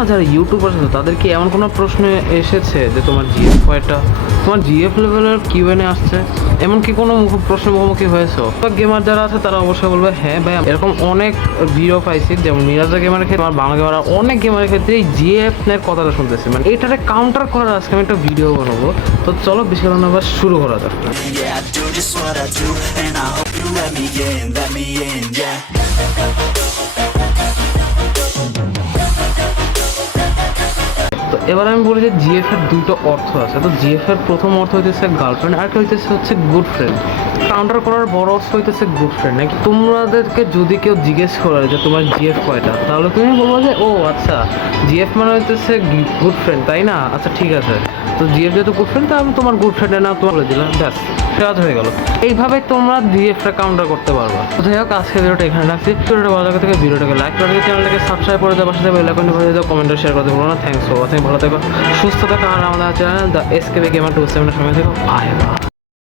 না যারা ইউটিউবার আছে তাদের কি এমন কোনো প্রশ্ন এসেছে যে তোমার জিএফ কয়টা, তোমার জিএফ লেভেলের কিউএনএ আসছে, এমন কি কোনো প্রশ্নের মুখোমুখি হয়েছো? গেমার যারা আছে তারা অবশ্যই বলবে হ্যাঁ ভাই, এরকম অনেক ভিডিও পাইছি, যেমন মিরাজা গেমারের ক্ষেত্রে, আমার বাংলা গেমার অনেক গেমারের ক্ষেত্রে এই জিএফ এর কথাটা শুনতেছি। মানে এটারে কাউন্টার করার আজকে আমি একটা ভিডিও বানাবো। তো চলো বেশি কথা না বলে শুরু করা যাক। Yeah, I do just what I do, and I hope you let me in, yeah. তো এবার আমি বলি যে জিএফ এর দুটো অর্থ আছে। তো জিএফ এর প্রথম অর্থ হইতেছে গার্লফ্রেন্ড, আর একটা হচ্ছে গুড ফ্রেন্ড। কাউন্টার করার বড় অর্থ হইতেছে গুড ফ্রেন্ড। নাকি তোমাদেরকে যদি কেউ জিজ্ঞেস করে যে তোমার জিএফ কয়টা, তাহলে তুমি বলবো যে ও আচ্ছা, জিএফ মানে হইতেছে গুড ফ্রেন্ড, তাই না? আচ্ছা ঠিক আছে, তো জিএফ যেহেতু গুড ফ্রেন্ড, তাহলে আমি তোমার গুড ফ্রেন্ডের নাম তোমার বলে দিলাম, ব্যাস কাজ হয়ে গেল। এইভাবে তোমরা জিএফটা কাউন্টার করতে পারবা। তো যাই হোক, আজকে ভিডিওটা এখানে রাখছি। ভিডিওটা ভালো লাগে থেকে ভিডিওটাকে লাইক করে দিও, চ্যানেলটাকে সাবস্ক্রাইব করে দেওয়া, পাশে বেল আইকনটি বাজিয়ে দাও, কমেন্টে শেয়ার করতে ভুলো না। থ্যাংকস ফর ওয়াচিং, ভালো থেকো, সুস্থ থাকো, আর আমাদের চ্যানেল দ্য এসকেবি গেমার 27 এর সঙ্গে থেকো। Bye bye.